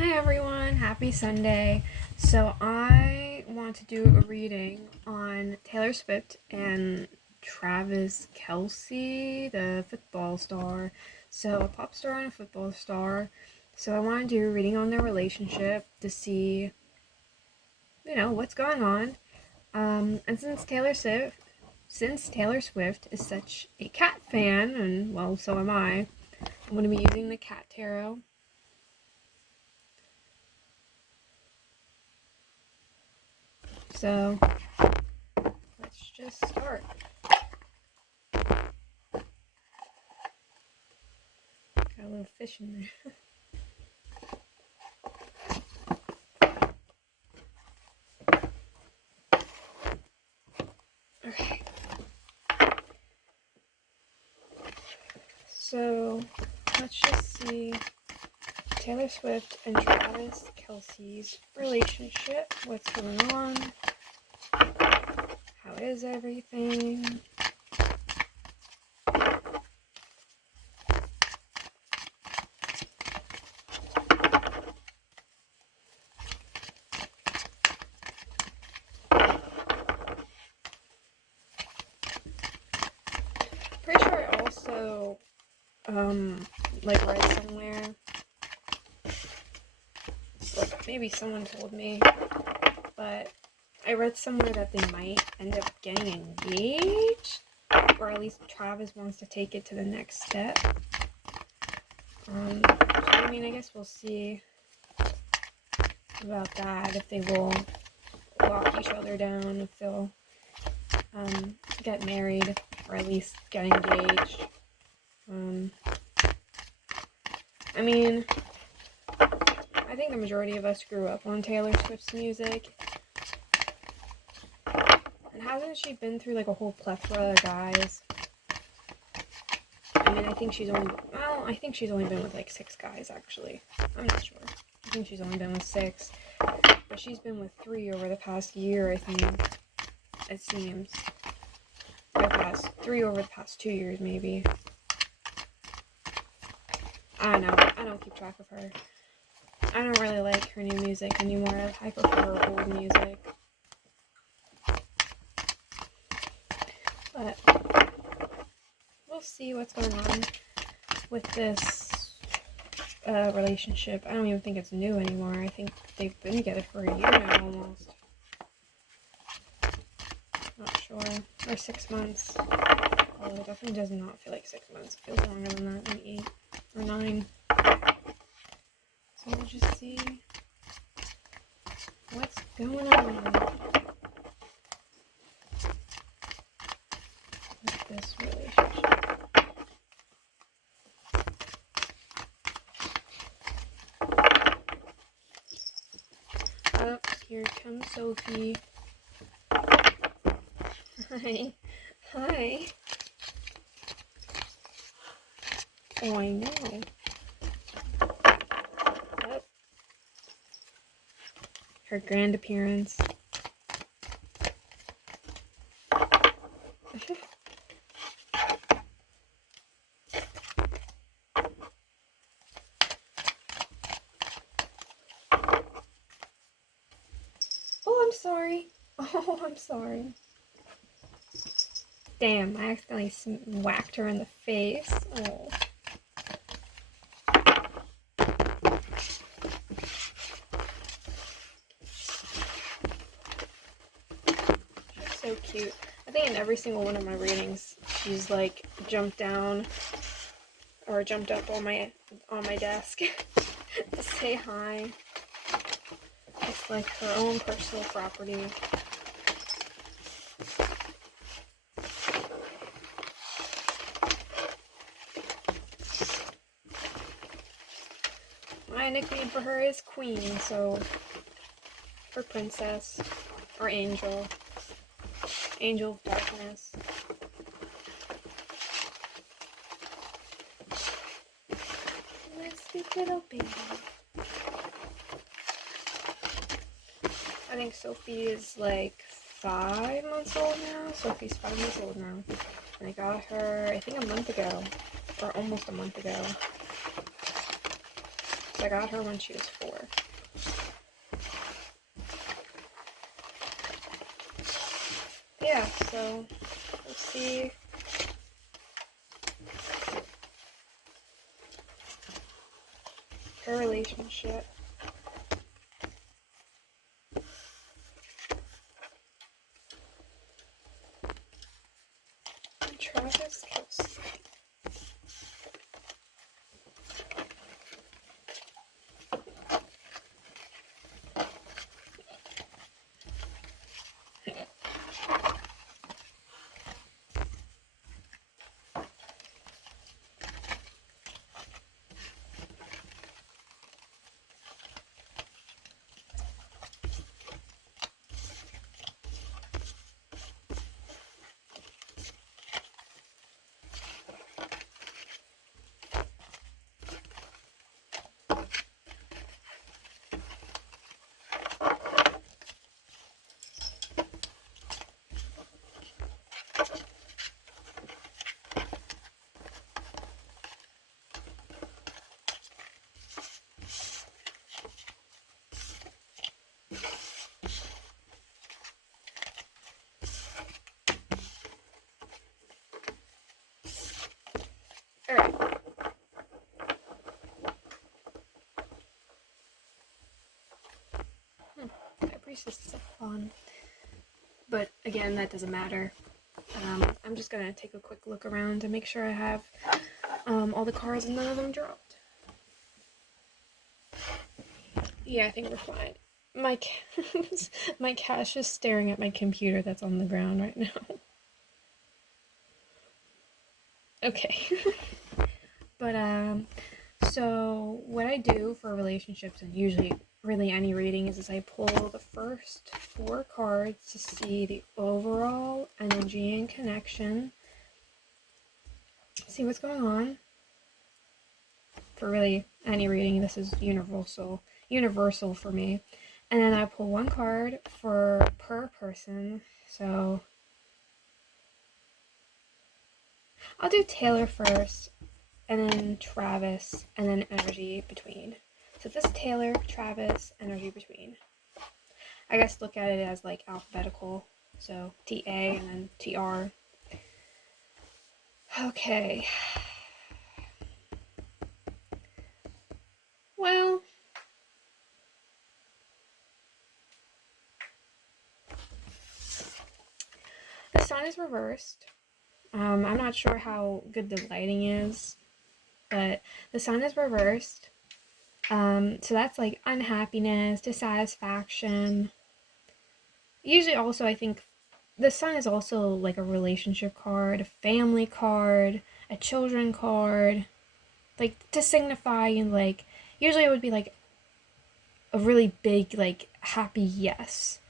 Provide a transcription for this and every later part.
Hi everyone, happy Sunday. So I want to do a reading on Taylor Swift and Travis Kelce, the football star. So a pop star and a football star. So I want to do a reading on their relationship to see, what's going on. And since Taylor Swift is such a cat fan, and well, so am I'm going to be using the cat tarot. So let's just start. Got a little fish in there. Okay. So let's just see Taylor Swift and Travis Kelce's relationship. What's going on? How is everything? Pretty sure I also read somewhere, like maybe someone told me, but I read somewhere that they might end up getting engaged, or at least Travis wants to take it to the next step. So I guess we'll see about that, if they will lock each other down, if they'll get married, or at least get engaged. I think the majority of us grew up on Taylor Swift's music. And hasn't she been through like a whole plethora of guys? I think she's only been with like 6 guys, actually. I'm not sure. I think she's only been with 6. But she's been with 3 over the past year, I think. It seems. 3 over the past 2 years, maybe. I don't know. I don't keep track of her. I don't really like her new music anymore. I prefer her old music. But we'll see what's going on with this relationship. I don't even think it's new anymore. I think they've been together for a year now, almost. Not sure. Or 6 months. Oh, it definitely does not feel like 6 months. It feels longer than that, maybe 8 or 9. So we'll just see what's going on with this relationship. Oh, here comes Sophie. Hi. Hi. Oh, I know. Yep. Her grand appearance. Oh, I'm sorry. Oh, I'm sorry. Damn, I accidentally whacked her in the face. Oh. She's so cute. I think in every single one of my readings, she's like jumped down or jumped up on my desk to say hi. It's like her own personal property. My nickname for her is Queen, so for Princess or Angel. Angel of Darkness. My sweet little baby. I think Sophie is like 5 months old now. Sophie's 5 months old now. And I got her, I think, a month ago. Or almost a month ago. because I got her when she was 4. Yeah, so we'll see. Her relationship. And Travis Kelce. Alright. That priest is so fun. But again, that doesn't matter. I'm just gonna take a quick look around to make sure I have all the cards and none of them dropped. Yeah, I think we're fine. My cat's just staring at my computer that's on the ground right now. Okay. But so what I do for relationships, and usually really any reading, is I pull the first 4 cards to see the overall energy and connection. See what's going on. For really any reading, this is universal for me. And then I pull 1 card per person. So I'll do Taylor first, and then Travis, and then energy between. So this is Taylor, Travis, energy between. I guess look at it as like alphabetical. So TA and then TR. Okay. Well, the sun is reversed. I'm not sure how good the lighting is, but the sun is reversed. So that's like unhappiness, dissatisfaction. Usually also I think the sun is also like a relationship card, a family card, a children card, like to signify, and like usually it would be like a really big like happy yes,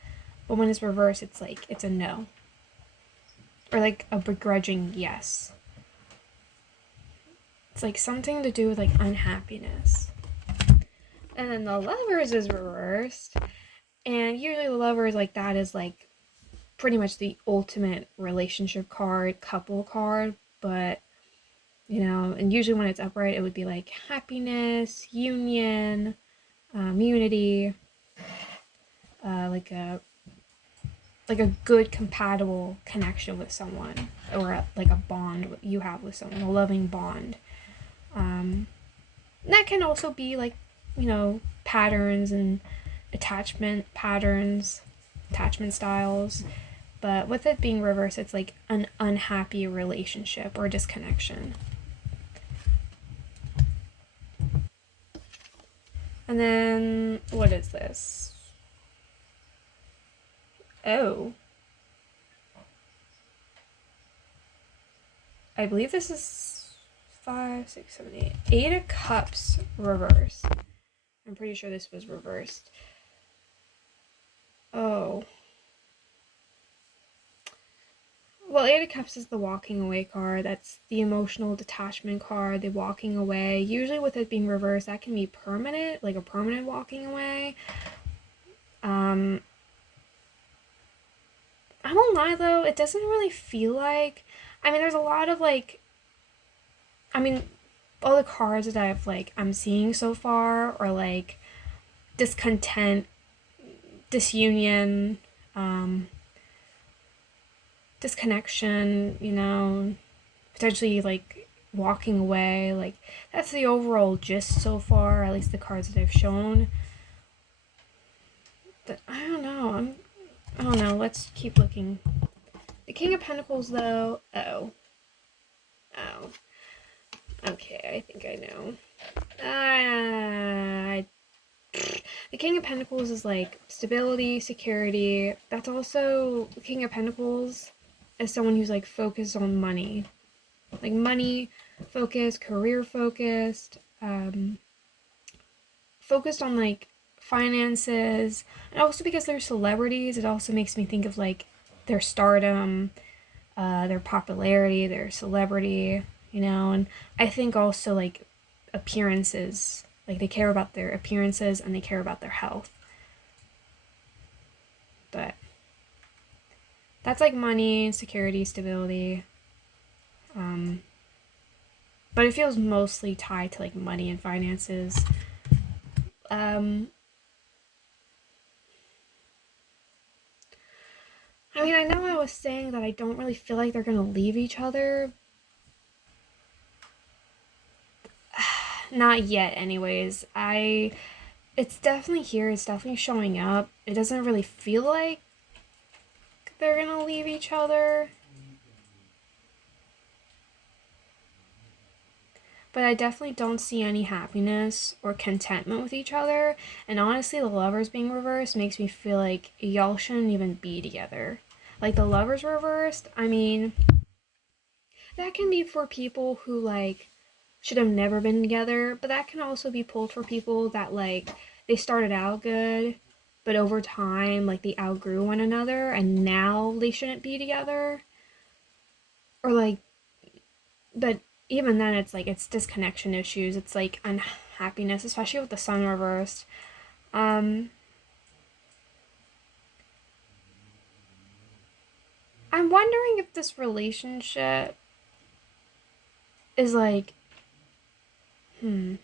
but when it's reversed it's like it's a no, or like a begrudging yes. It's like something to do with like unhappiness. And then the lovers is reversed, and usually the lovers like that is like pretty much the ultimate relationship card, couple card, but you know, and usually when it's upright it would be like happiness, union, unity, like a good compatible connection with someone, or like a bond you have with someone, a loving bond. That can also be like, you know, patterns and attachment patterns, attachment styles. But with it being reversed, it's like an unhappy relationship or disconnection. And then, what is this? Oh. I believe this is 5, 6, 7, 8. 8 of Cups reversed. I'm pretty sure this was reversed. Oh. Well, 8 of Cups is the walking away card. That's the emotional detachment card, the walking away. Usually with it being reversed, that can be permanent, like a permanent walking away. I won't lie though, it doesn't really feel like, I mean, there's a lot of like, I mean, all the cards that I'm seeing so far are like discontent, disunion, um, disconnection, potentially like walking away. Like that's the overall gist so far, at least the cards that I've shown. But I don't know. I don't know. Let's keep looking. The King of Pentacles, though. Oh. Okay, I think I know. The King of Pentacles is like stability, security. That's also the King of Pentacles is someone who's like focused on money, like money focused, career focused, focused on like finances, and also because they're celebrities, it also makes me think of like their stardom, their popularity, their celebrity, and I think also like appearances, like they care about their appearances and they care about their health. But that's like money, security, stability. But it feels mostly tied to like money and finances. I mean, I know I was saying that I don't really feel like they're gonna leave each other. Not yet, anyways. It's definitely here. It's definitely showing up. It doesn't really feel like they're gonna leave each other. But I definitely don't see any happiness or contentment with each other. And honestly, the lovers being reversed makes me feel like y'all shouldn't even be together. Like the lovers reversed, I mean, that can be for people who like should have never been together, but that can also be pulled for people that like they started out good, but over time like they outgrew one another and now they shouldn't be together. Or like, but even then it's like it's disconnection issues. It's like unhappiness, especially with the sun reversed. Um I'm wondering if this relationship is like I'm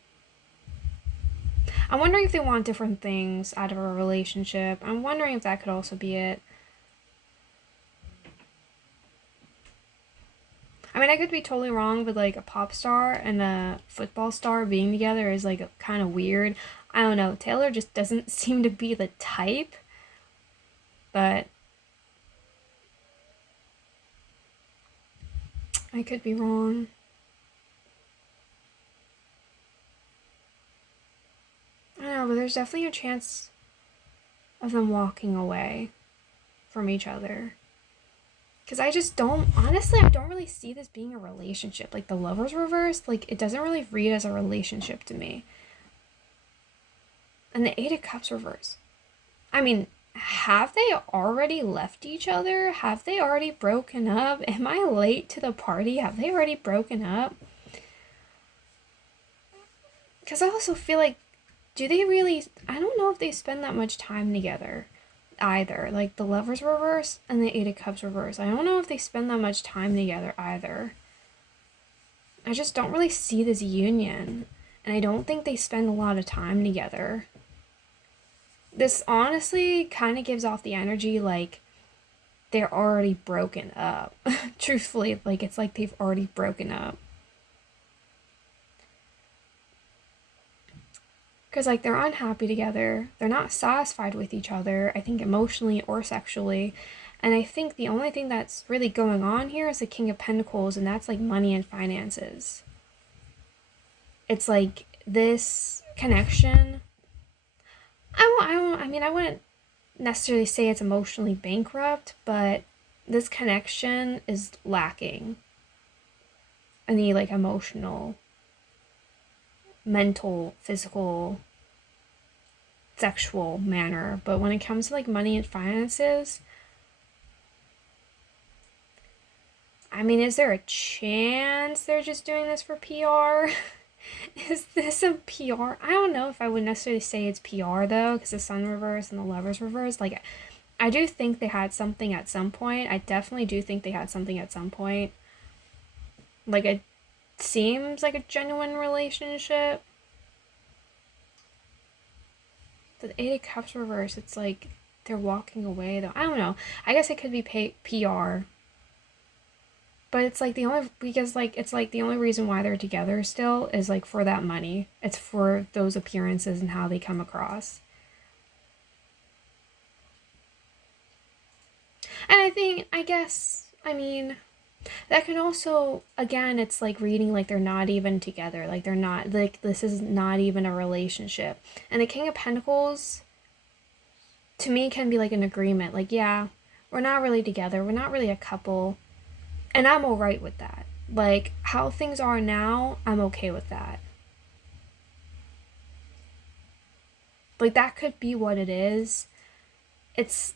wondering if they want different things out of a relationship. I'm wondering if that could also be it. I mean, I could be totally wrong, but like a pop star and a football star being together is like kind of weird. I don't know. Taylor just doesn't seem to be the type, but I could be wrong. I don't know, but there's definitely a chance of them walking away from each other. Because I just don't, honestly, I don't really see this being a relationship. Like the lovers reversed, like it doesn't really read as a relationship to me. And the Eight of Cups reverse. I mean, have they already left each other? Have they already broken up? Am I late to the party? Have they already broken up? Because I also feel like, do they really? I don't know if they spend that much time together either. Like the lovers reverse and the Eight of Cups reverse. I don't know if they spend that much time together either. I just don't really see this union. And I don't think they spend a lot of time together. This honestly kind of gives off the energy like they're already broken up. Truthfully, like it's like they've already broken up. Because like they're unhappy together, they're not satisfied with each other, I think emotionally or sexually. And I think the only thing that's really going on here is the King of Pentacles, and that's like money and finances. It's like this connection. I wouldn't necessarily say it's emotionally bankrupt, but this connection is lacking in the like emotional, mental, physical, sexual manner. But when it comes to like money and finances, I mean, is there a chance they're just doing this for PR? Is this a PR? I don't know if I would necessarily say it's PR though, because the sun reverse and the lovers reverse. Like, I do think they had something at some point. I definitely do think they had something at some point. Like, seems like a genuine relationship. The Eight of Cups reverse, it's like they're walking away though. I don't know. I guess it could be PR. But it's like the only because like it's like the only reason why they're together still is like for that money. It's for those appearances and how they come across. And I mean, that can also, again, it's like reading like they're not even together. Like they're not, like this is not even a relationship. And the King of Pentacles, to me, can be like an agreement. Like, yeah, we're not really together. We're not really a couple. And I'm all right with that. Like, how things are now, I'm okay with that. Like, that could be what it is. It's,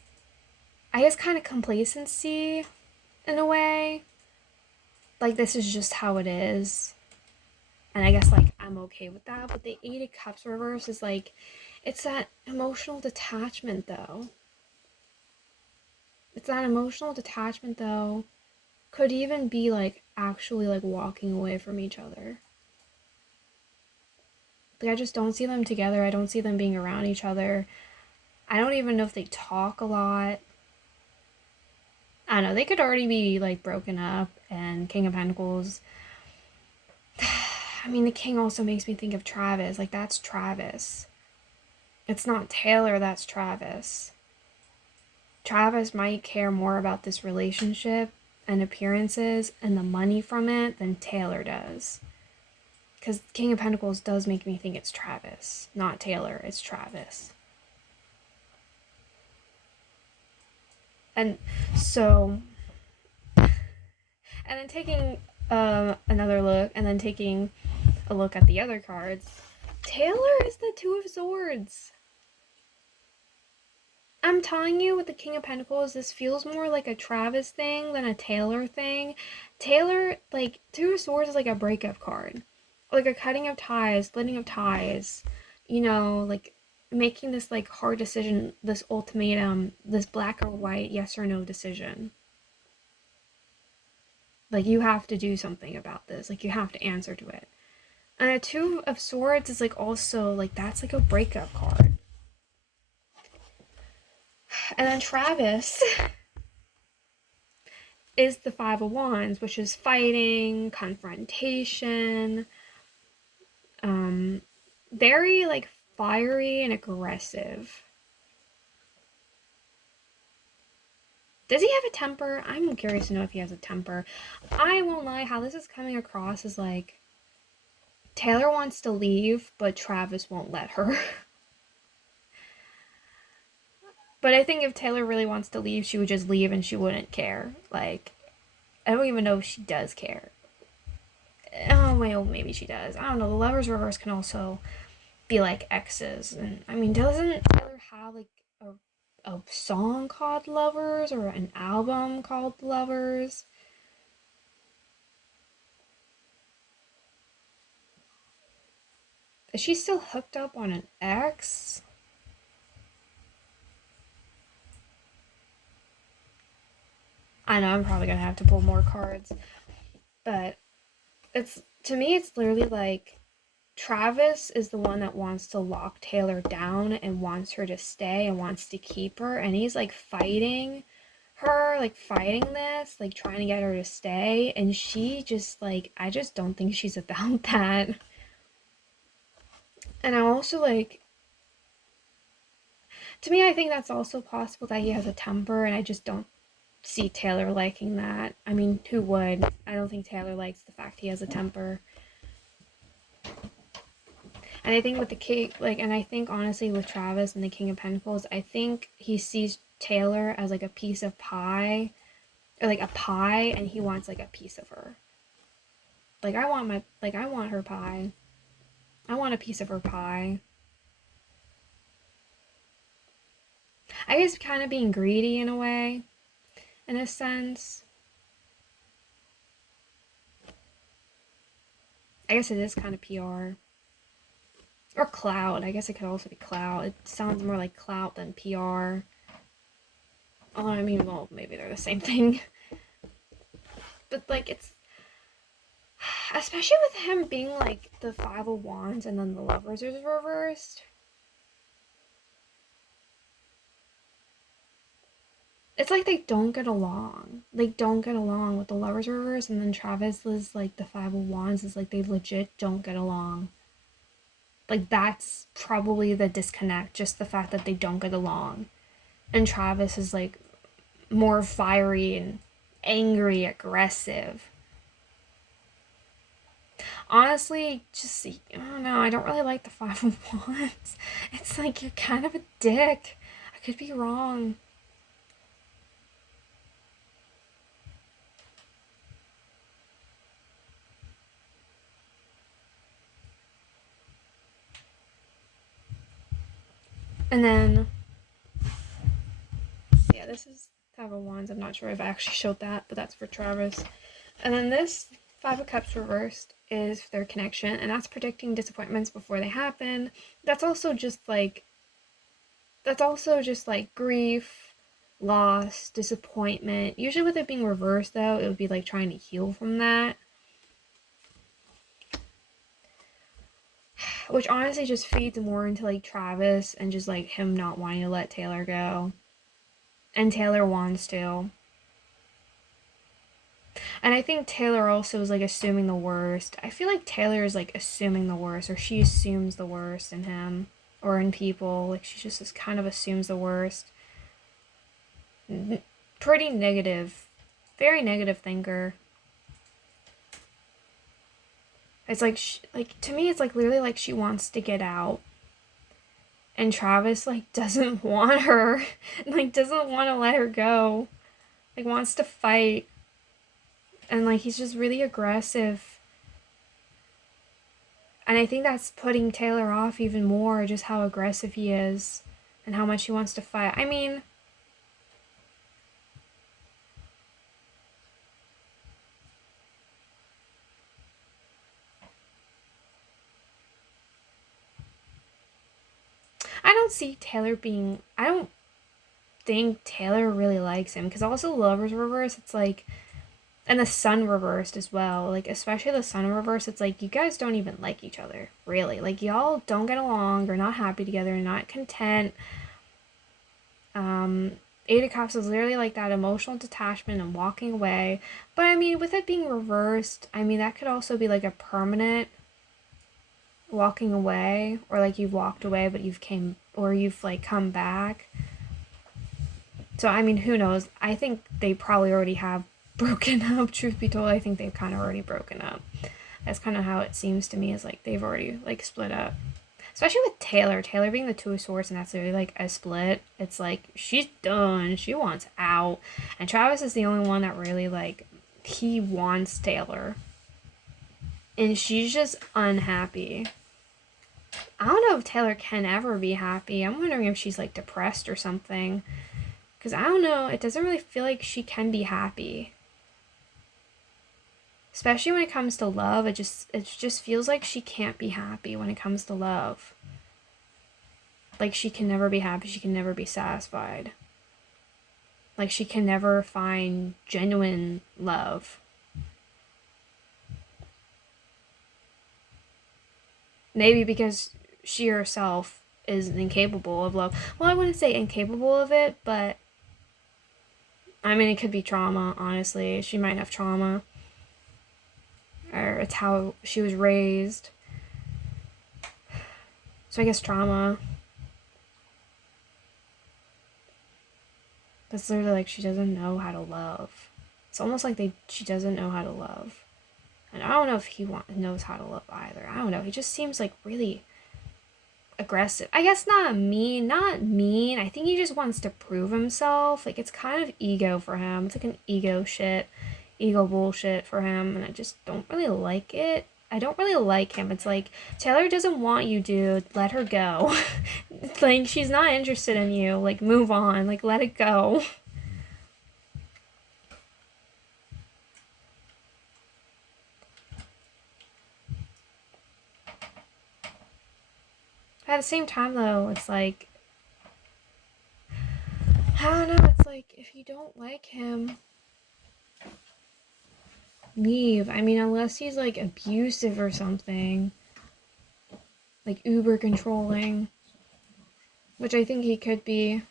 I guess, kind of complacency in a way. Like, this is just how it is. And I guess, like, I'm okay with that. But the Eight of Cups reverse is like, it's that emotional detachment, though. It's that emotional detachment, though. Could even be, like, actually, like, walking away from each other. Like, I just don't see them together. I don't see them being around each other. I don't even know if they talk a lot. I don't know. They could already be, like, broken up. And King of Pentacles. I mean, the King also makes me think of Travis. Like, that's Travis. It's not Taylor, that's Travis. Travis might care more about this relationship and appearances and the money from it than Taylor does. Because King of Pentacles does make me think it's Travis. Not Taylor, it's Travis. And so, and then taking another look, and then taking a look at the other cards, Taylor is the Two of Swords. I'm telling you, with the King of Pentacles, this feels more like a Travis thing than a Taylor thing. Taylor, like, Two of Swords is like a breakup card. Like a cutting of ties, splitting of ties. You know, like, making this, like, hard decision, this ultimatum, this black or white, yes or no decision. Like, you have to do something about this. Like, you have to answer to it. And a Two of Swords is, like, also, like, that's, like, a breakup card. And then Travis is the Five of Wands, which is fighting, confrontation, very like fiery and aggressive. Does he have a temper? I'm curious to know if he has a temper. I won't lie, how this is coming across is like Taylor wants to leave, but Travis won't let her. But I think if Taylor really wants to leave, she would just leave and she wouldn't care. Like, I don't even know if she does care. Oh, well, maybe she does. I don't know. The Lover's Reverse can also be like exes. And I mean, doesn't Taylor have like a song called Lovers or an album called Lovers? Is she still hooked up on an ex? I know I'm probably gonna have to pull more cards, but it's, to me, it's literally like Travis is the one that wants to lock Taylor down and wants her to stay and wants to keep her, and he's like fighting her, like fighting this, like trying to get her to stay, and she just like, I just don't think she's about that. And I also like, to me, I think that's also possible that he has a temper, and I just don't see Taylor liking that. I mean, who would? I don't think Taylor likes the fact he has a temper. And I think with the king, like, and I think honestly with Travis and the King of Pentacles, I think he sees Taylor as like a piece of pie, or like a pie, and he wants like a piece of her. Like, I want her pie. I want a piece of her pie. I guess kind of being greedy in a way, in a sense. I guess it is kind of PR. Or clout. I guess it could also be clout. It sounds more like clout than PR. Although, I mean, well, maybe they're the same thing. But, like, it's... Especially with him being like the Five of Wands and then the Lovers is reversed. It's like they don't get along. They don't get along with the Lovers reverse, and then Travis is like the Five of Wands is like they legit don't get along. Like that's probably the disconnect, just the fact that they don't get along. And Travis is like more fiery and angry, aggressive. Honestly, just I don't know. I don't really like the Five of Wands. It's like you're kind of a dick. I could be wrong. And then, yeah, this is Five of Wands. I'm not sure if I actually showed that, but that's for Travis. And then this Five of Cups reversed is their connection, and that's predicting disappointments before they happen. That's also just like grief, loss, disappointment. Usually with it being reversed though, it would be like trying to heal from that. Which honestly just feeds more into like Travis and just like him not wanting to let Taylor go. And Taylor wants to. And I think Taylor also is like assuming the worst. I feel like Taylor is like assuming the worst, or she assumes the worst in him or in people. Like she just kind of assumes the worst. Pretty negative. Very negative thinker. It's like, to me, it's like literally like she wants to get out. And Travis like doesn't want her. Like doesn't want to let her go. Like wants to fight. And like he's just really aggressive. And I think that's putting Taylor off even more, just how aggressive he is and how much he wants to fight. I mean, I don't think Taylor really likes him, because also Lovers reverse, it's like, and the Sun reversed as well, like especially the Sun reverse, it's like you guys don't even like each other, really. Like y'all don't get along, you're not happy together, you're not content. Eight of Cups is literally like that emotional detachment and walking away. But I mean, with it being reversed, I mean, that could also be like a permanent walking away, or like you've walked away but you've like come back. So I mean, who knows? I think they probably already have broken up. Truth be told, I think they've kind of already broken up. That's kind of how it seems to me, is like they've already like split up. Especially with Taylor being the Two of Swords, and that's literally like a split. It's like she's done, she wants out. And Travis is the only one that really like, he wants Taylor, and she's just unhappy. I don't know if Taylor can ever be happy. I'm wondering if she's like depressed or something. Because I don't know, it doesn't really feel like she can be happy. Especially when it comes to love, it just feels like she can't be happy when it comes to love. Like she can never be happy, she can never be satisfied. Like she can never find genuine love. Maybe because she herself is incapable of love. Well, I wouldn't say incapable of it, but I mean, it could be trauma, honestly. She might have trauma. Or it's how she was raised. So I guess trauma. But it's literally like she doesn't know how to love. It's almost like she doesn't know how to love. And I don't know if he knows how to love either. I don't know. He just seems like really aggressive. I guess not mean. I think he just wants to prove himself. Like it's kind of ego for him. It's like an ego bullshit for him. And I just don't really like it. I don't really like him. It's like, Taylor doesn't want you, dude. Let her go. Like, she's not interested in you. Like, move on. Like, let it go. At the same time, though, it's like, I don't know. It's like, if you don't like him, leave. I mean, unless he's like abusive or something, like uber controlling, which I think he could be.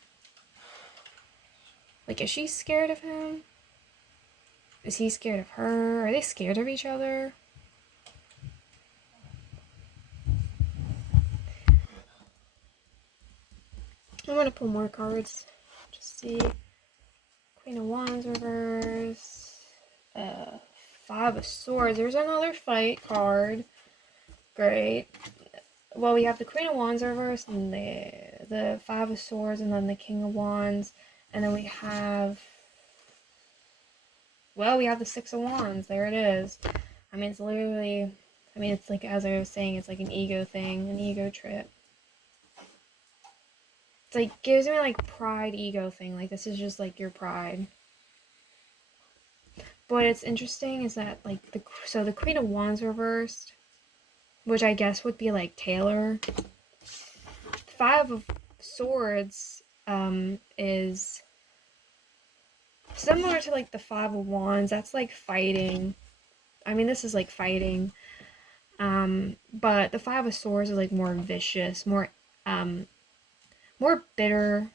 Like, is she scared of him? Is he scared of her? Are they scared of each other? I'm gonna pull more cards. Just see. Queen of Wands reverse. Five of Swords. There's another fight card. Great. Well, we have the Queen of Wands reverse and the Five of Swords and then the King of Wands. And then we have... Well, we have the Six of Wands. There it is. I mean, it's literally... I mean, it's like, as I was saying, it's like an ego thing, an ego trip. It's like, gives me like pride ego thing. Like, this is just like your pride. But what's interesting is that, like, the Queen of Wands reversed, which I guess would be like Taylor. Five of Swords is similar to like the Five of Wands. That's like fighting. I mean, this is like fighting. But the Five of Swords is like more vicious, more bitter,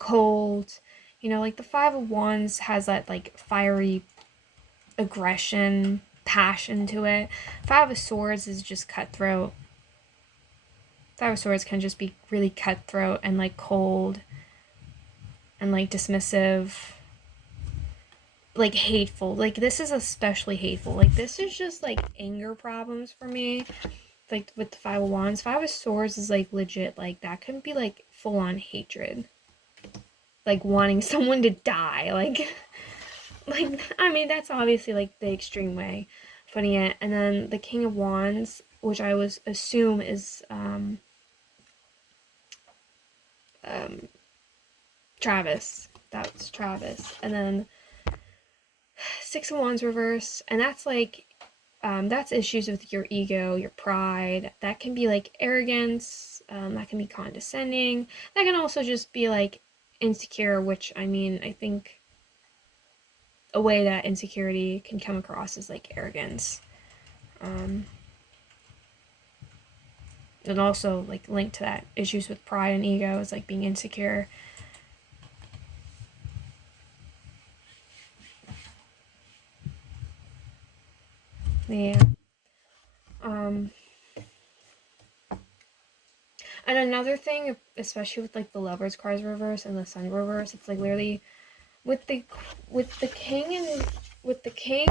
cold. You know, like the Five of Wands has that like fiery aggression, passion to it. Five of Swords is just cutthroat. Five of Swords can just be really cutthroat and like cold and like dismissive, like hateful. Like, this is especially hateful. Like, this is just like anger problems for me. Like with the Five of Wands, Five of Swords is like legit. Like, that can be like full on hatred, like wanting someone to die. Like I mean, that's obviously like the extreme way of putting it. And then the King of Wands, which I was assume is Travis. That's Travis. And then Six of Wands reverse, and that's like that's issues with your ego, your pride. That can be like arrogance. That can be condescending. That can also just be like insecure, which I mean, I think a way that insecurity can come across is like arrogance. And also like linked to that, issues with pride and ego is like being insecure. Yeah. And another thing, especially with like the Lovers cards reverse and the Sun reverse, it's like literally with the King and with the King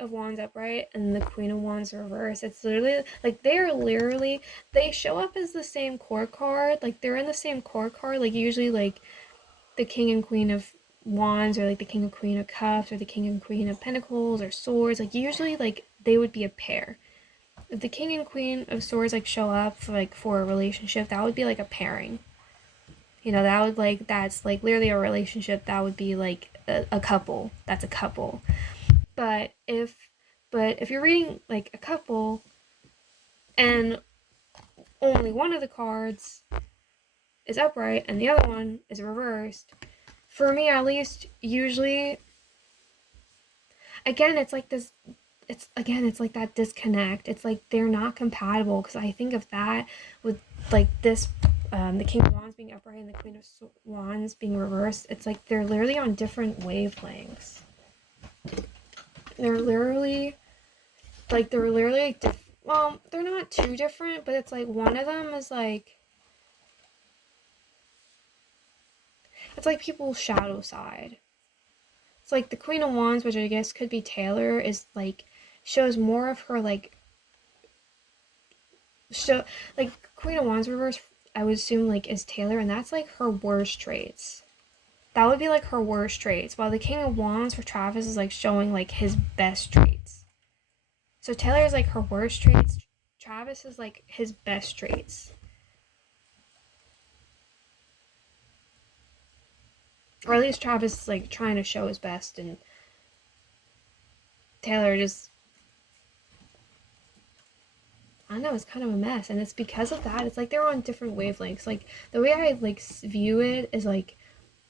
of Wands upright and the Queen of Wands reverse, it's literally like they show up as the same core card. Like, they're in the same core card. Like, usually like the King and Queen of Wands, or like the King and Queen of Cups, or the King and Queen of Pentacles, or Swords. Like, usually like they would be a pair. If the King and Queen of Swords like show up for a relationship, that would be like a pairing. You know, that would like, that's like literally a relationship. That would be like a couple. That's a couple. But if you're reading like a couple and only one of the cards is upright and the other one is reversed, for me at least, usually, again, it's like this, it's like that disconnect. It's like they're not compatible, because I think of that with like this, the King of Wands being upright and the Queen of Wands being reversed. It's like they're literally on different wavelengths. They're literally like well, they're not too different, but it's like one of them is like, it's like people's shadow side. It's like the Queen of Wands, which I guess could be Taylor, is like shows more of her like like Queen of Wands reverse, I would assume like is Taylor, and that's like her worst traits. That would be like her worst traits, while the King of Wands for Travis is like showing like his best traits. So Taylor is like her worst traits, Travis is like his best traits. Or at least Travis is like trying to show his best, and Taylor just, I don't know, it's kind of a mess. And it's because of that, it's like they're on different wavelengths. Like, the way I like view it is like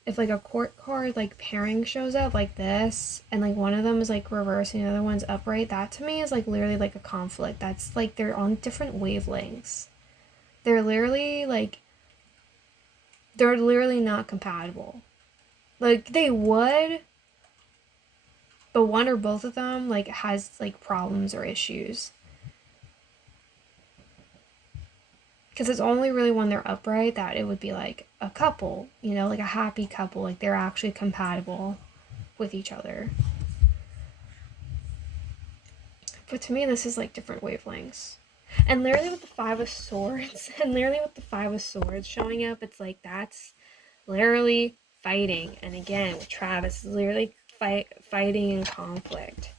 if like a court card like pairing shows up like this and like one of them is like reversed and the other one's upright, that to me is like literally like a conflict. That's like they're on different wavelengths. They're literally like they're literally not compatible. Like they would, but one or both of them like has like problems or issues. Because it's only really when they're upright that it would be like a couple, you know, like a happy couple, like they're actually compatible with each other. But to me, this is like different wavelengths. And literally with the Five of Swords, and literally with the Five of Swords showing up, it's like that's literally fighting. And again, with Travis, literally fighting in conflict.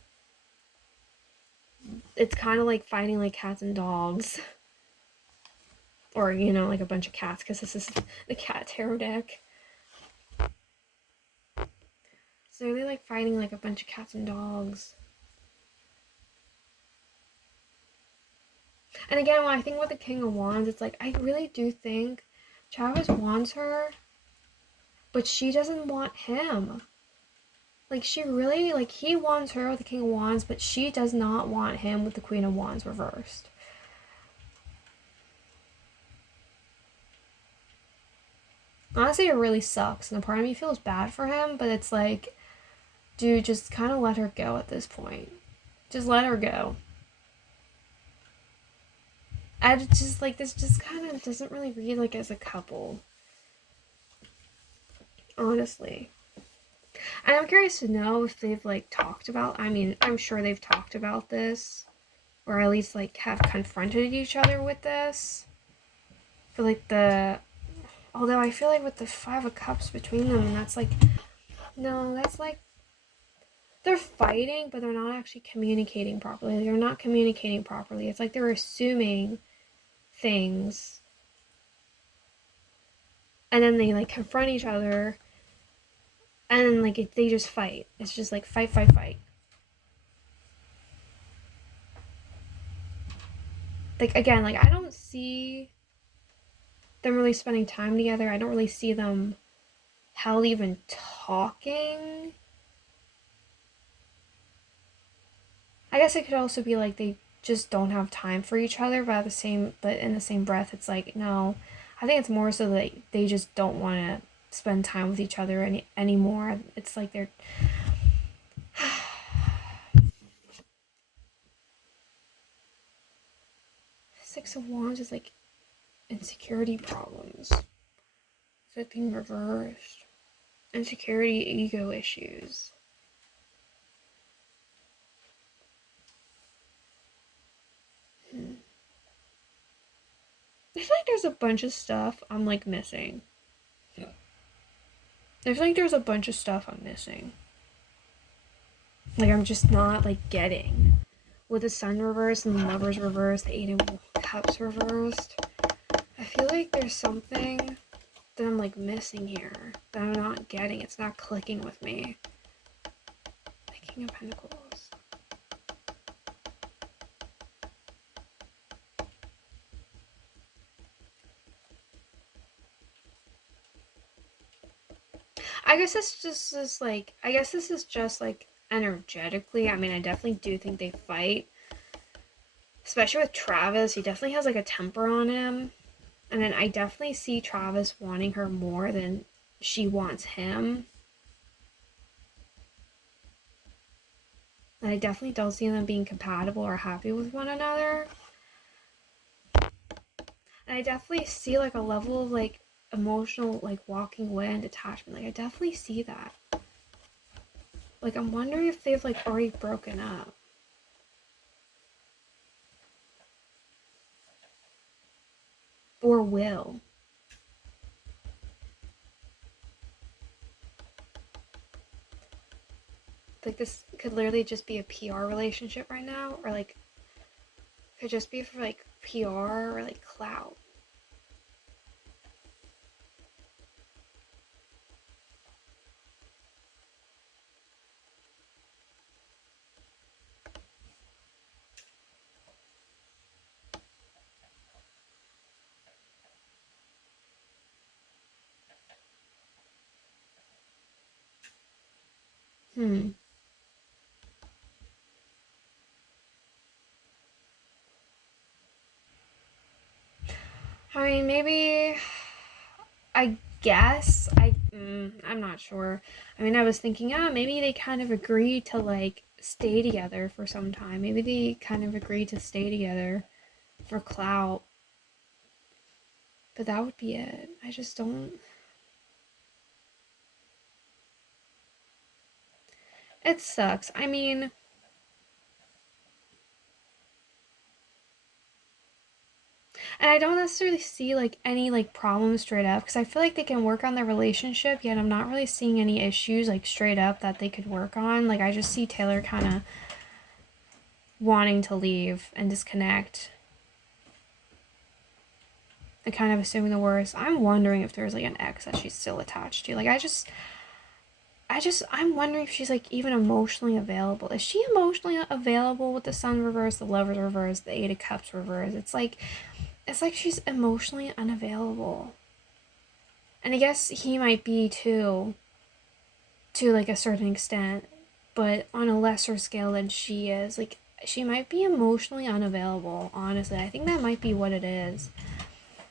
It's kind of like fighting like cats and dogs. Or, you know, like a bunch of cats, because this is the cat tarot deck. So they're like fighting like a bunch of cats and dogs. And again, when I think about the King of Wands, it's like I really do think Travis wants her, but she doesn't want him. Like she really like he wants her with the King of Wands, but she does not want him with the Queen of Wands reversed. Honestly, it really sucks, and a part of me feels bad for him, but it's like, dude, just kind of let her go at this point. Just let her go. I just like this just kind of doesn't really read like as a couple. Honestly. And I'm curious to know if they've like talked about, I mean, I'm sure they've talked about this, or at least like have confronted each other with this. For like although I feel like with the Five of Cups between them, and that's like, no, that's like, they're fighting, but they're not actually communicating properly. They're not communicating properly. It's like they're assuming things, and then they like confront each other, and then like they just fight. It's just like fight, fight, fight. Like again, like I don't see them really spending time together. I don't really see them hell even talking. I guess it could also be like they just don't have time for each other, but in the same breath it's like no. I think it's more so that they just don't want to spend time with each other anymore. It's like they're Six of Wands is like insecurity problems. Is that being reversed? Insecurity, ego issues. I feel like there's a bunch of stuff I'm like missing. I feel like there's a bunch of stuff I'm missing. Like I'm just not like getting. With the Sun reversed and the Lovers reversed, the Eight of Cups reversed. I feel like there's something that I'm like missing here that I'm not getting. It's not clicking with me. The King of Pentacles. I guess it's just this like I guess this is just like energetically. I mean, I definitely do think they fight. Especially with Travis, he definitely has like a temper on him. And then I definitely see Travis wanting her more than she wants him. And I definitely don't see them being compatible or happy with one another. And I definitely see like a level of like emotional like walking away and detachment. Like I definitely see that. Like I'm wondering if they've like already broken up. Or will. Like this could literally just be a PR relationship right now, or like could just be for like PR or like clout. Hmm. I mean, maybe. I guess I'm not sure. I mean, I was thinking, maybe they kind of agreed to like stay together for some time. Maybe they kind of agreed to stay together for clout, but that would be it. I just don't. It sucks. I mean, and I don't necessarily see like any like problems straight up because I feel like they can work on their relationship. Yet I'm not really seeing any issues like straight up that they could work on. Like I just see Taylor kind of wanting to leave and disconnect and kind of assuming the worst. I'm wondering if there's like an ex that she's still attached to. Like I'm wondering if she's like even emotionally available. Is she emotionally available with the Sun reverse, the Lovers reverse, the Eight of Cups reverse? It's like she's emotionally unavailable. And I guess he might be too, to like a certain extent, but on a lesser scale than she is. Like she might be emotionally unavailable, honestly. I think that might be what it is.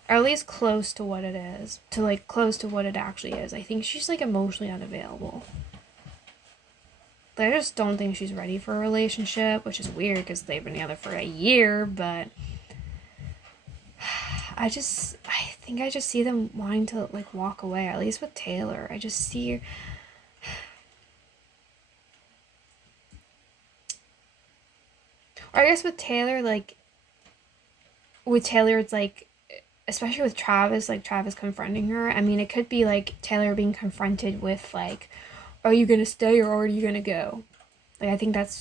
Or at least close to what it is. To like close to what it actually is. I think she's like emotionally unavailable. But I just don't think she's ready for a relationship, which is weird because they've been together for a year, but I just see them wanting to like walk away, at least with Taylor. I just see, or I guess with Taylor it's like, especially with Travis, like Travis confronting her. I mean, it could be like Taylor being confronted with like, are you gonna stay or are you gonna go? Like I think that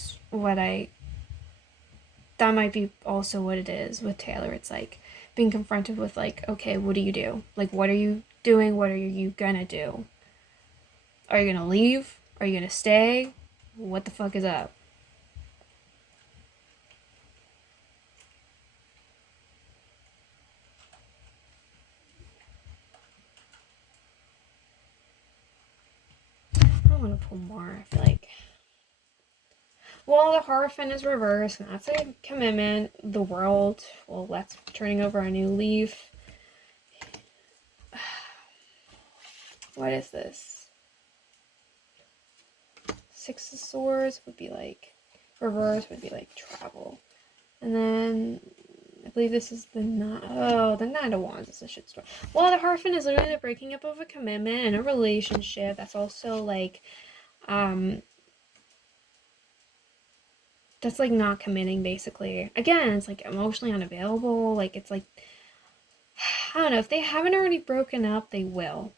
might be also what it is with Taylor. It's like being confronted with like, okay, what do you do? Like what are you doing? What are you gonna do? Are you gonna leave? Are you gonna stay? What the fuck is up? I want to pull more. I feel like. Well, the Hierophant is reversed, and that's a commitment. The world, well, that's turning over a new leaf. What is this? Six of Swords would be like, reverse would be like travel. And then I believe this is the Nine of Wands is a shitstorm. Well, the Hierophant is literally the breaking up of a commitment and a relationship. That's also like, um, that's like not committing basically. Again, it's like emotionally unavailable. Like it's like, I don't know, if they haven't already broken up, they will.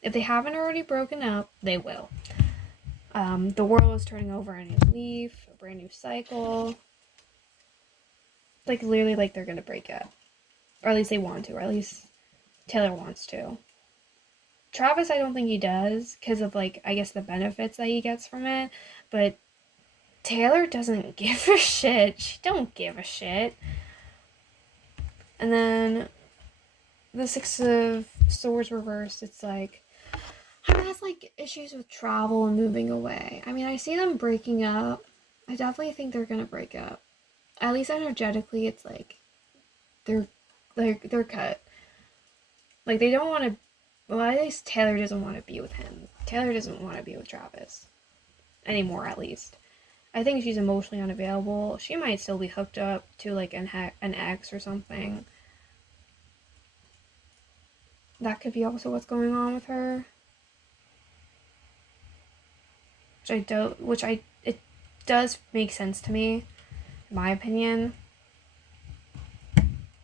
If they haven't already broken up, they will. The world is turning over a new leaf, a brand new cycle. Like literally, like they're gonna break up, or at least they want to, or at least Taylor wants to. Travis, I don't think he does because of like I guess the benefits that he gets from it, but Taylor doesn't give a shit. She don't give a shit. And then the Six of Swords reversed. It's like I mean, that's like issues with travel and moving away. I mean, I see them breaking up. I definitely think they're gonna break up. At least energetically, it's like they're they're cut. Like they don't want to. Well, at least Taylor doesn't want to be with him. Taylor doesn't want to be with Travis anymore. At least I think she's emotionally unavailable. She might still be hooked up to like an ex or something. That could be also what's going on with her. Which I don't. Which I it does make sense to me, in my opinion.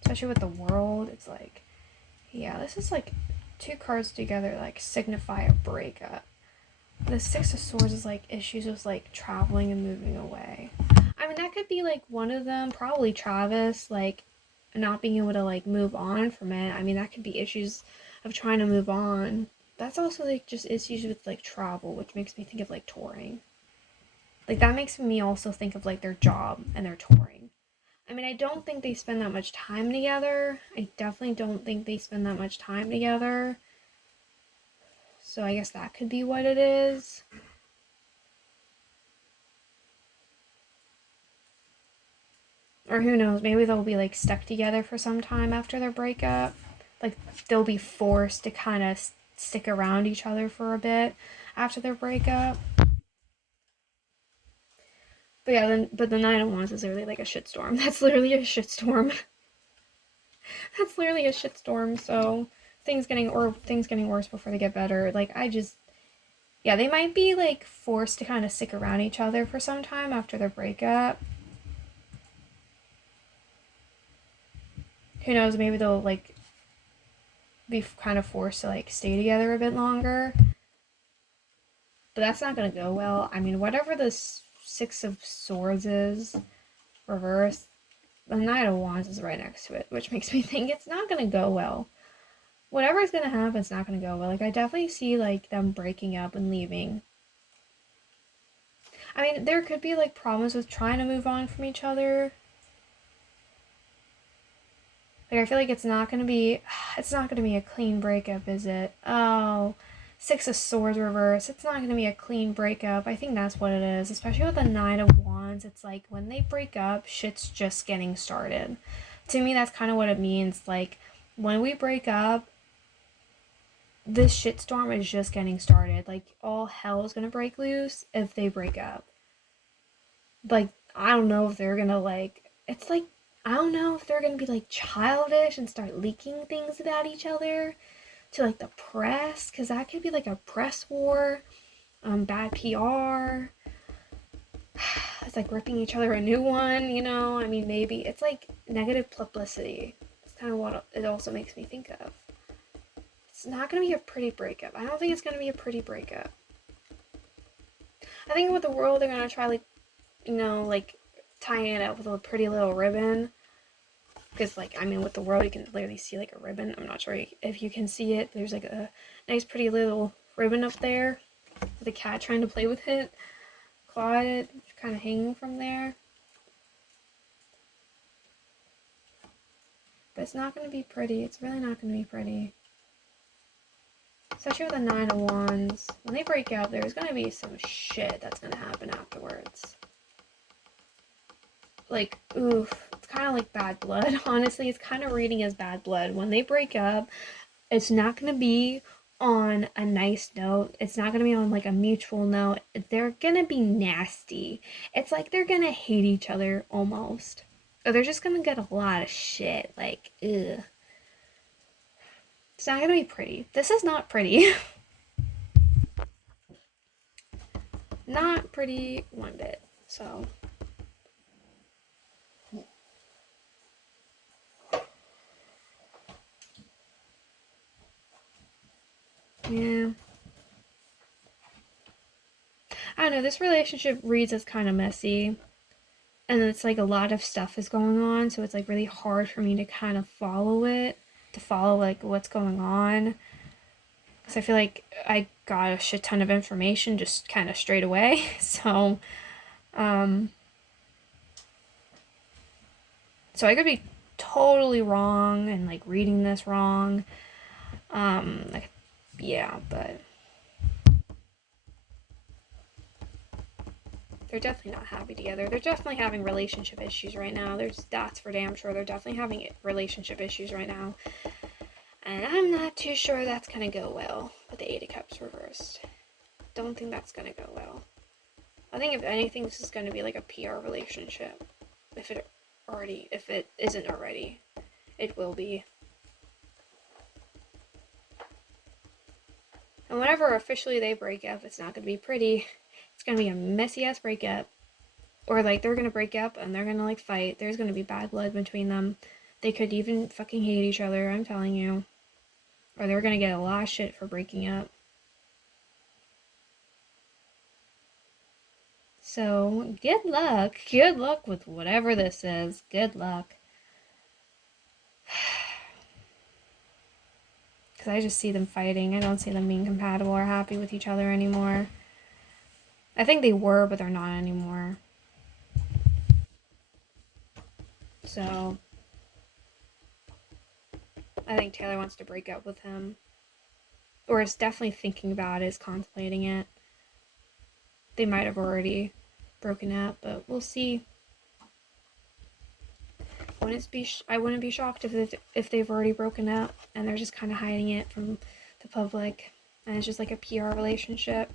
Especially with the world, it's like, yeah, this is like two cards together like signify a breakup. The Six of Swords is like issues with like traveling and moving away. I mean, that could be like one of them. Probably Travis, like not being able to like move on from it. I mean, that could be issues of trying to move on. That's also like just issues with like travel, which makes me think of like touring. Like that makes me also think of like their job and their touring. I mean, I don't think they spend that much time together. I definitely don't think they spend that much time together. So I guess that could be what it is. Or who knows, maybe they'll be like stuck together for some time after their breakup. Like they'll be forced to kind of stick around each other for a bit after their breakup. But yeah, but the Nine of Wands is literally like a shitstorm. That's literally a shitstorm. That's literally a shitstorm. So things getting worse before they get better. Like yeah, they might be like forced to kind of stick around each other for some time after their breakup. Who knows? Maybe they'll like be kind of forced to like stay together a bit longer. But that's not gonna go well. I mean, whatever the Six of Swords is reversed, the Knight of Wands is right next to it, which makes me think it's not gonna go well. Whatever's gonna happen, it's not gonna go well. Like I definitely see like them breaking up and leaving. I mean, there could be like problems with trying to move on from each other. Like I feel like it's not gonna be a clean breakup, is it? Oh, Six of Swords reverse. It's not gonna be a clean breakup. I think that's what it is. Especially with the Nine of Wands, it's like when they break up, shit's just getting started. To me, that's kind of what it means. Like when we break up, this shitstorm is just getting started. Like all hell is gonna break loose if they break up. Like I don't know if they're gonna like. It's like I don't know if they're gonna be like childish and start leaking things about each other to like the press, because that could be like a press war, bad PR. It's like ripping each other a new one, you know? I mean, maybe it's like negative publicity. It's kind of what it also makes me think of. It's not gonna be a pretty breakup. I don't think it's gonna be a pretty breakup. I think with the world, they're gonna try like, like tying it up with a pretty little ribbon. Because like, I mean, with the world, you can literally see like a ribbon. I'm not sure if you can see it. There's like a nice pretty little ribbon up there with a cat trying to play with it. Clawed it, kind of hanging from there. But it's not going to be pretty. It's really not going to be pretty. Especially with the Nine of Wands. When they break out, there's going to be some shit that's going to happen afterwards. Like, oof. It's kind of like bad blood. Honestly, it's kind of reading as bad blood. When they break up, it's not going to be on a nice note. It's not going to be on like a mutual note. They're going to be nasty. It's like they're going to hate each other almost. Or they're just going to get a lot of shit. Like, ugh. It's not going to be pretty. This is not pretty. Not pretty one bit. So. Yeah. I don't know. This relationship reads as kind of messy. And it's like a lot of stuff is going on. So it's like really hard for me to kind of follow it. To follow like what's going on. Because I feel like I got a shit ton of information just kind of straight away. So, um, so I could be totally wrong and like reading this wrong. Like, yeah, but they're definitely not happy together. They're definitely having relationship issues right now. That's for damn sure. They're definitely having relationship issues right now. And I'm not too sure that's gonna go well with the Eight of Cups reversed. Don't think that's gonna go well. I think if anything, this is gonna be like a PR relationship. If it isn't already, it will be. And whenever officially they break up, it's not gonna be pretty. It's gonna be a messy ass breakup. Or like they're gonna break up and they're gonna like fight. There's gonna be bad blood between them. They could even fucking hate each other, I'm telling you. Or they're gonna get a lot of shit for breaking up. So, good luck. Good luck with whatever this is. Good luck. Because I just see them fighting. I don't see them being compatible or happy with each other anymore. I think they were, but they're not anymore. So, I think Taylor wants to break up with him. Or is definitely thinking about it, is contemplating it. They might have already broken up, but we'll see. I wouldn't be shocked if they've already broken up and they're just kind of hiding it from the public, and it's just like a PR relationship.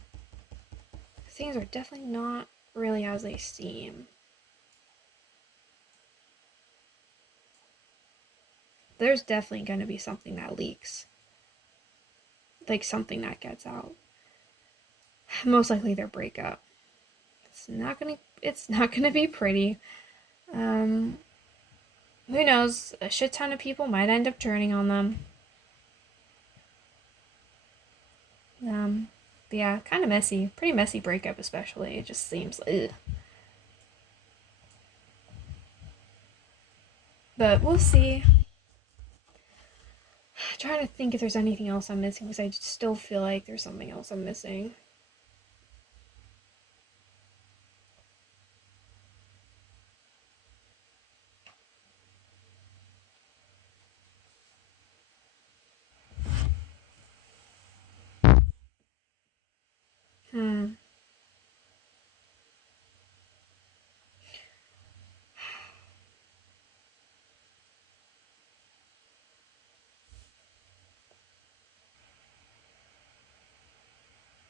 Things are definitely not really as they seem. There's definitely going to be something that leaks, like something that gets out. Most likely their breakup. It's not gonna be pretty. Um, who knows? A shit ton of people might end up turning on them. Um, but yeah, kind of messy. Pretty messy breakup, especially. It just seems. Ugh. But we'll see. Trying to think if there's anything else I'm missing because I still feel like there's something else I'm missing. Hmm.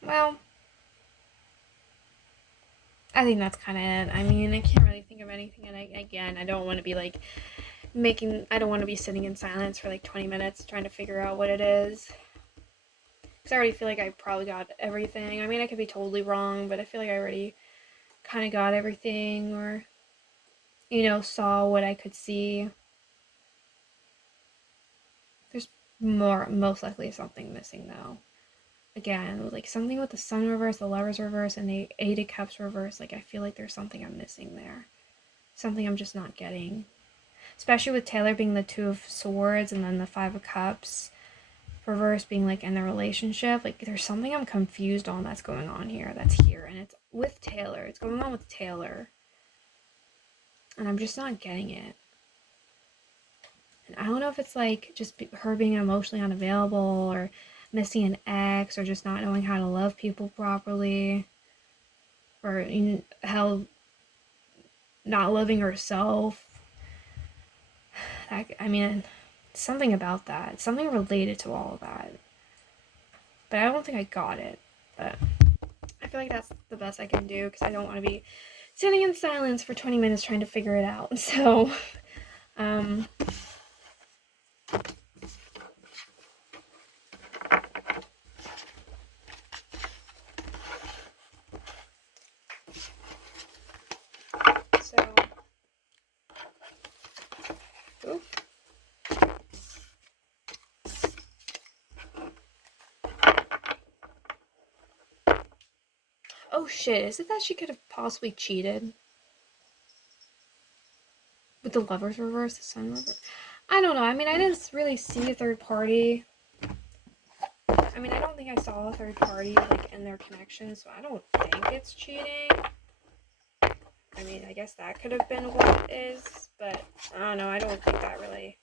Well, I think that's kind of it. I mean, I can't really think of anything, and again, I don't want to be like I don't want to be sitting in silence for like 20 minutes trying to figure out what it is. Because I already feel like I probably got everything. I mean, I could be totally wrong, but I feel like I already kind of got everything, or, saw what I could see. There's most likely something missing, though. Again, like something with the sun reverse, the lovers reverse, and the eight of cups reverse. Like, I feel like there's something I'm missing there. Something I'm just not getting. Especially with Taylor being the two of swords and then the five of cups reverse being like in the relationship. Like, there's something I'm confused on that's going on here. That's here. And it's with Taylor. It's going on with Taylor. And I'm just not getting it. And I don't know if it's like just her being emotionally unavailable or missing an ex or just not knowing how to love people properly or how not loving herself. I mean, something about that. Something related to all of that. But I don't think I got it. But I feel like that's the best I can do because I don't want to be sitting in silence for 20 minutes trying to figure it out. So, um, so, ooh. Oh shit, is it that she could have possibly cheated? With the lovers reverse, the sun reverse? I don't know. I mean, I didn't really see a third party. I mean, I don't think I saw a third party, like, in their connection, so I don't think it's cheating. I mean, I guess that could have been what it is, but I don't know. I don't think that really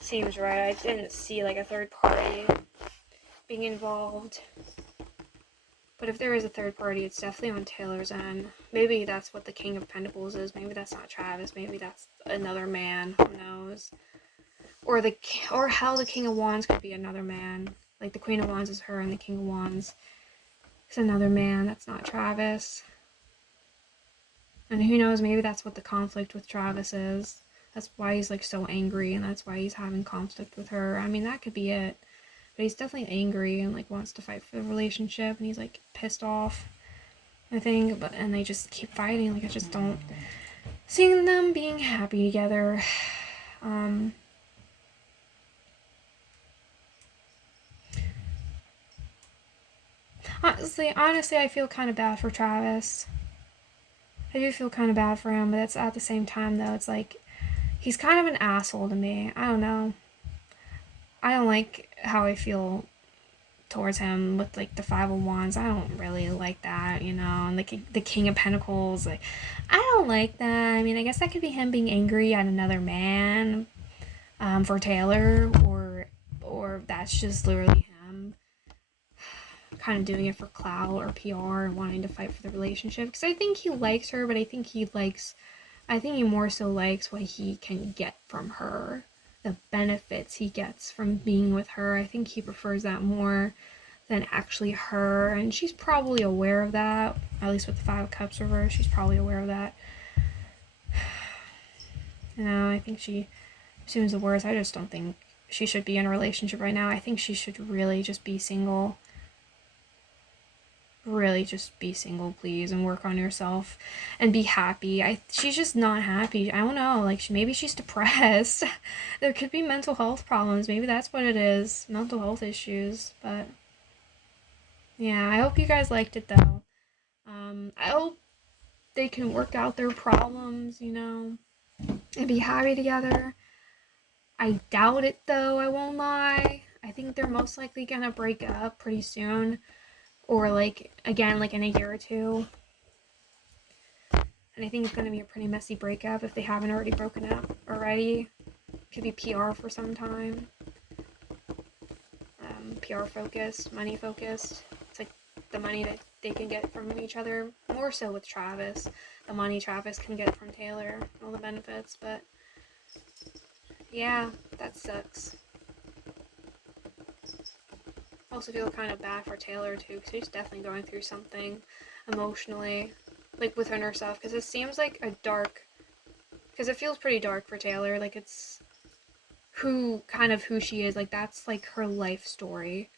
seems right. I didn't see, like, a third party being involved. But if there is a third party, it's definitely on Taylor's end. Maybe that's what the King of Pentacles is. Maybe that's not Travis. Maybe that's another man. Who knows? Or how the King of Wands could be another man. Like the Queen of Wands is her, and the King of Wands is another man. That's not Travis. And who knows? Maybe that's what the conflict with Travis is. That's why he's like so angry, and that's why he's having conflict with her. I mean, that could be it. But he's definitely angry and like wants to fight for the relationship, and he's like pissed off, I think. And they just keep fighting. Like, I just don't seeing them being happy together. Honestly, I feel kind of bad for Travis. I do feel kind of bad for him, but it's at the same time though, it's like he's kind of an asshole to me. I don't know. I don't like how I feel towards him with like the Five of Wands. I don't really like that, and the King of Pentacles. Like, I don't like that. I mean, I guess that could be him being angry at another man, for Taylor, or that's just literally him kind of doing it for clout or PR and wanting to fight for the relationship. Because I think he likes her, but I I think he more so likes what he can get from her, the benefits he gets from being with her. I think he prefers that more than actually her, and she's probably aware of that. At least with the Five of Cups reversed, she's probably aware of that. I think she assumes the worst. I just don't think she should be in a relationship right now. I think she should really just be single. Really just be single, please, and work on yourself and be happy. She's just not happy. I don't know, like maybe she's depressed. There could be mental health problems. Maybe that's what it is. Mental health issues. But yeah, I hope you guys liked it though. I hope they can work out their problems, and be happy together. I doubt it though, I won't lie. I think they're most likely gonna break up pretty soon. Or again, in a year or two. And I think it's gonna be a pretty messy breakup if they haven't already broken up already. Could be PR for some time. PR focused, money focused. It's like the money that they can get from each other, more so with Travis. The money Travis can get from Taylor, all the benefits, but yeah, that sucks. I also feel kind of bad for Taylor too, because she's definitely going through something emotionally, within herself, because it seems like because it feels pretty dark for Taylor, it's who she is, that's her life story,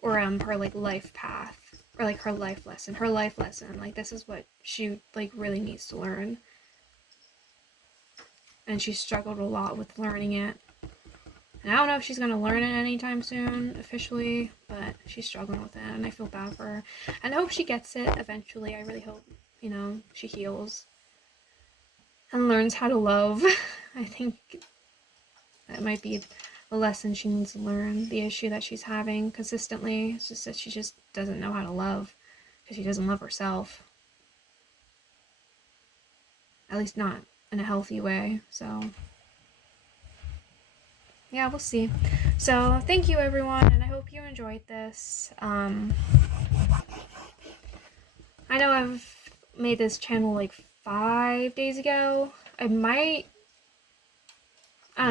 or her life path, or her life lesson, this is what she really needs to learn, and she struggled a lot with learning it. And I don't know if she's gonna learn it anytime soon officially, but she's struggling with it, and I feel bad for her, and I hope she gets it eventually. I really hope she heals and learns how to love. I think that might be the lesson she needs to learn, the issue that she's having consistently. It's just that she just doesn't know how to love, because she doesn't love herself. At least not in a healthy way, so yeah, we'll see. So thank you everyone, and I hope you enjoyed this. I know I've made this channel 5 days ago. I don't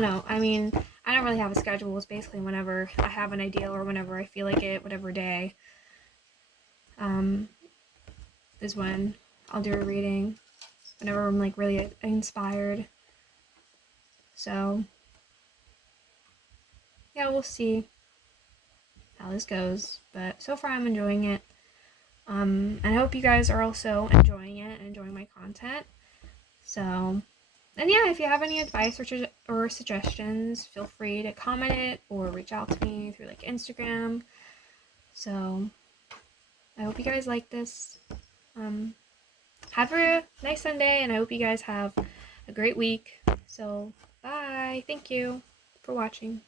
know, I don't really have a schedule. It's basically whenever I have an idea or whenever I feel like it, whatever day, is when I'll do a reading, whenever I'm really inspired. So yeah, we'll see how this goes, but so far I'm enjoying it. And I hope you guys are also enjoying it and enjoying my content. So, and yeah, if you have any advice or suggestions, feel free to comment it or reach out to me through Instagram. So I hope you guys like this. Have a nice Sunday, and I hope you guys have a great week. So bye. Thank you for watching.